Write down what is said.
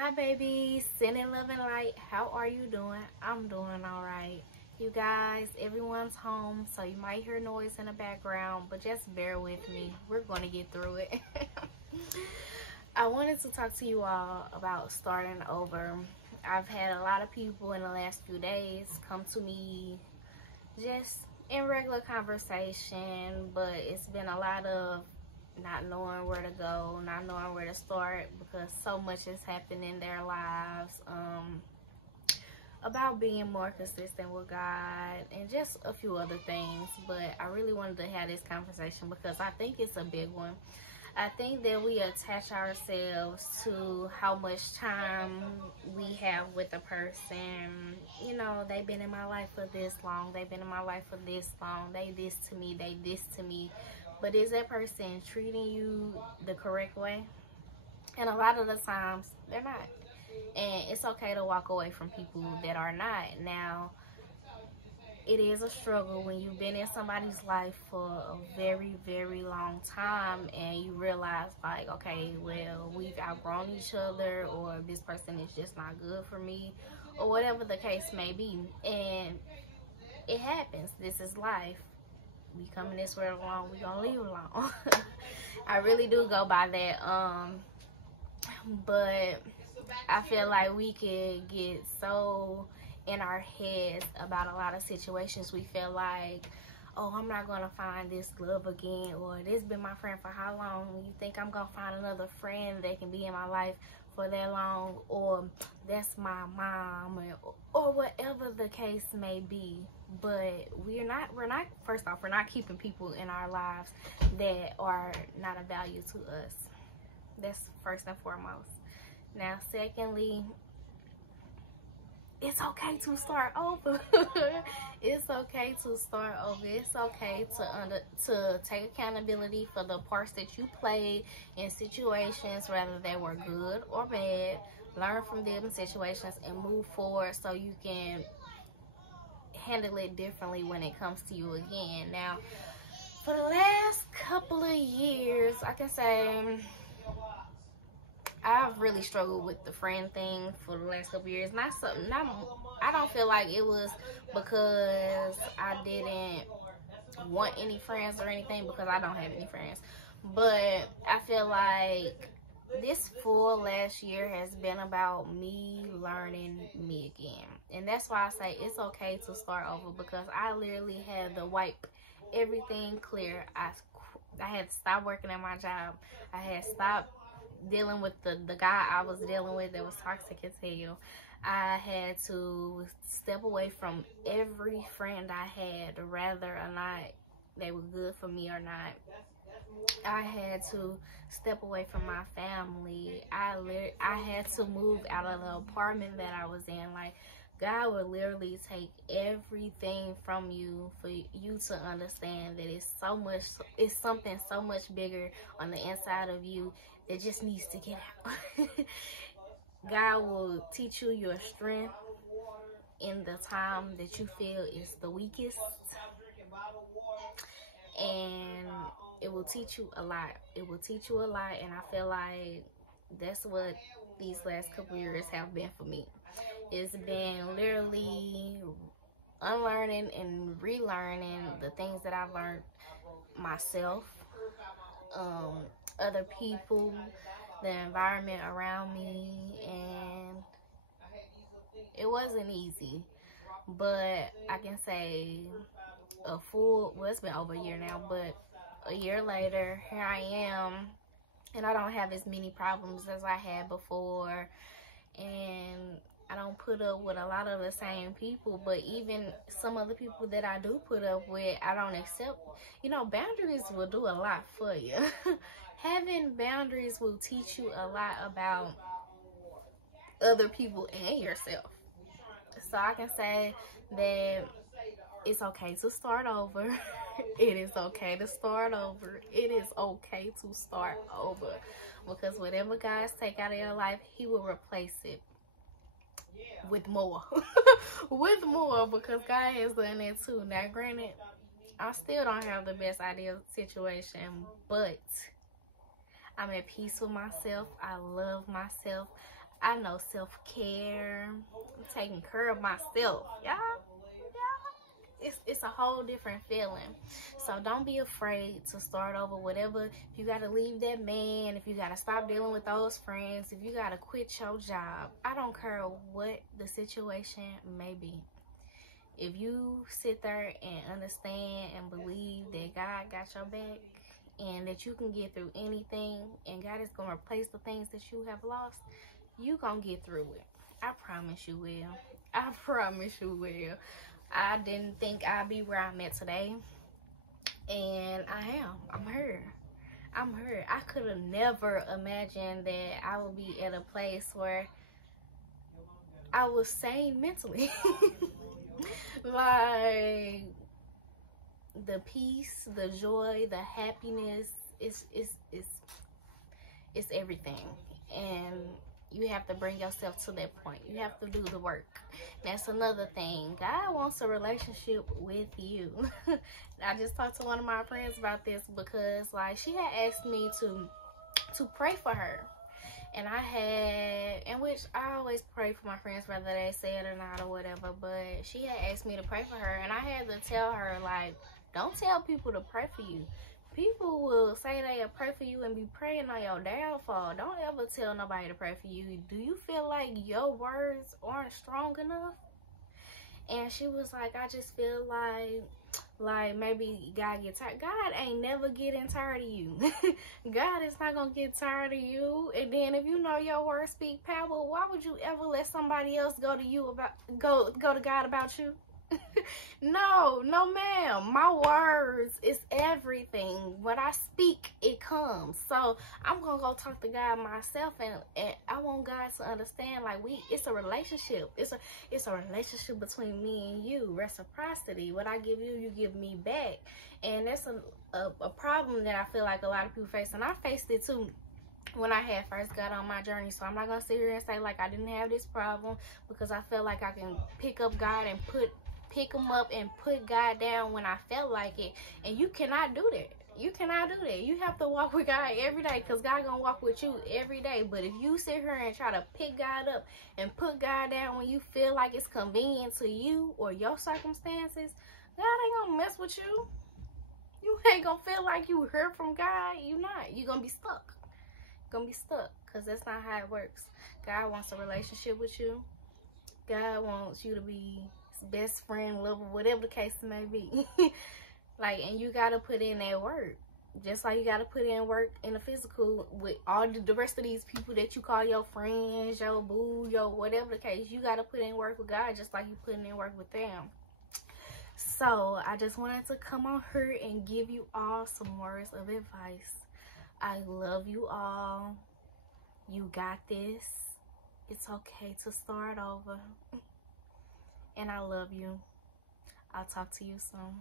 Hi baby, sending love and light. How are you doing? I'm doing all right. You guys, everyone's home, so you might hear noise in the background, but just bear with me. We're going to get through it. I wanted to talk to you all about starting over. I've had a lot of people in the last few days come to me just in regular conversation, but it's been a lot of not knowing where to go, not knowing where to start, because so much has happened in their lives, about being more consistent with God and just a few other things. But I really wanted to have this conversation because I think it's a big one. I think that we attach ourselves to how much time we have with a person. You know, they've been in my life for this long, they've been in my life for this long, they this to me, they this to me. But is that person treating you the correct way? And a lot of the times, they're not. And it's okay to walk away from people that are not. Now, it is a struggle when you've been in somebody's life for a very, very long time and you realize, like, okay, well, we've outgrown each other, or this person is just not good for me, or whatever the case may be. And it happens. This is life. We come in this world alone, we gonna leave alone. I really do go by that. But I feel like we could get so in our heads about a lot of situations. We feel like, oh, I'm not gonna find this love again, or this been my friend for how long? You think I'm gonna find another friend that can be in my life for that long, or that's my mom, or whatever the case may be. But we're not, first off, we're not keeping people in our lives that are not of value to us. That's first and foremost. Now, secondly, it's okay to start over. It's okay to start over. It's okay to take accountability for the parts that you played in situations, whether they were good or bad. Learn from them situations and move forward so you can handle it differently when it comes to you again. Now, for the last couple of years, I can say I've really struggled with the friend thing for the last couple of years. I don't feel like it was because I didn't want any friends or anything, because I don't have any friends. But I feel like this full last year has been about me learning me again. And that's why I say it's okay to start over, because I literally had to wipe everything clear. I had to stop working at my job. I had stopped dealing with the guy I was dealing with that was toxic as hell. I had to step away from every friend I had, whether or not they were good for me or not. I had to step away from my family. I had to move out of the apartment that I was in. Like, God will literally take everything from you for you to understand that it's something so much bigger on the inside of you that just needs to get out. God will teach you your strength in the time that you feel is the weakest. And it will teach you a lot. It will teach you a lot, and I feel like that's what these last couple years have been for me. It's been literally unlearning and relearning the things that I've learned myself, other people, the environment around me, and it wasn't easy. But I can say it's been over a year now, but a year later, here I am, and I don't have as many problems as I had before, and I don't put up with a lot of the same people. But even some of the people that I do put up with, I don't accept. You know, boundaries will do a lot for you. Having boundaries will teach you a lot about other people and yourself. So I can say that it's okay to start over. It is okay to start over. It is okay to start over. Because whatever God's take out of your life, He will replace it with more. With more, because God has done that too. Now, granted, I still don't have the best ideal situation, but I'm at peace with myself. I love myself. I know self-care. I'm taking care of myself. Yeah. It's a whole different feeling. So don't be afraid to start over. Whatever, if you gotta leave that man, if you gotta stop dealing with those friends, if you gotta quit your job, I don't care what the situation may be. If you sit there and understand and believe that God got your back and that you can get through anything, and God is gonna replace the things that you have lost, you gonna get through it. I promise you will. I promise you will. I didn't think I'd be where I'm at today, and I am. I'm here. I'm here. I could have never imagined that I would be at a place where I was sane mentally. Like, the peace, the joy, the happiness, it's everything. And you have to bring yourself to that point. You have to do the work. That's another thing. God wants a relationship with you. I just talked to one of my friends about this, because like, she had asked me to pray for her. And I had, in which I always pray for my friends, whether they say it or not or whatever, but she had asked me to pray for her, and I had to tell her, like, don't tell people to pray for you. People will say they'll pray for you and be praying on your downfall. Don't ever tell nobody to pray for you. Do you feel like your words aren't strong enough? And she was like, I just feel like maybe God get tired. God ain't never getting tired of you. God is not gonna get tired of you. And then if you know your words speak power, why would you ever let somebody else go to God about you? No ma'am. My words is everything. What I speak, it comes. So I'm gonna go talk to God myself, and I want God to understand, like, it's a relationship. It's a relationship between me and you. Reciprocity. What I give you, you give me back. And that's a problem that I feel like a lot of people face, and I faced it too when I had first got on my journey. So I'm not gonna sit here and say like I didn't have this problem, because I feel like I can pick up God and pick him up and put God down when I felt like it. And you cannot do that. You cannot do that. You have to walk with God every day, because God gonna walk with you every day. But if you sit here and try to pick God up and put God down when you feel like it's convenient to you or your circumstances, God ain't gonna mess with you. You ain't gonna feel like you heard from God. You not. You gonna be stuck. Gonna be stuck, because that's not how it works. God wants a relationship with you. God wants you to be his best friend, lover, whatever the case may be. Like, and you gotta put in that work, just like you gotta put in work in the physical with all the rest of these people that you call your friends, your boo, your whatever the case. You gotta put in work with God, just like you putting in work with them. So I just wanted to come on here and give you all some words of advice. I love you all. You got this. It's okay to start over. And I love you. I'll talk to you soon.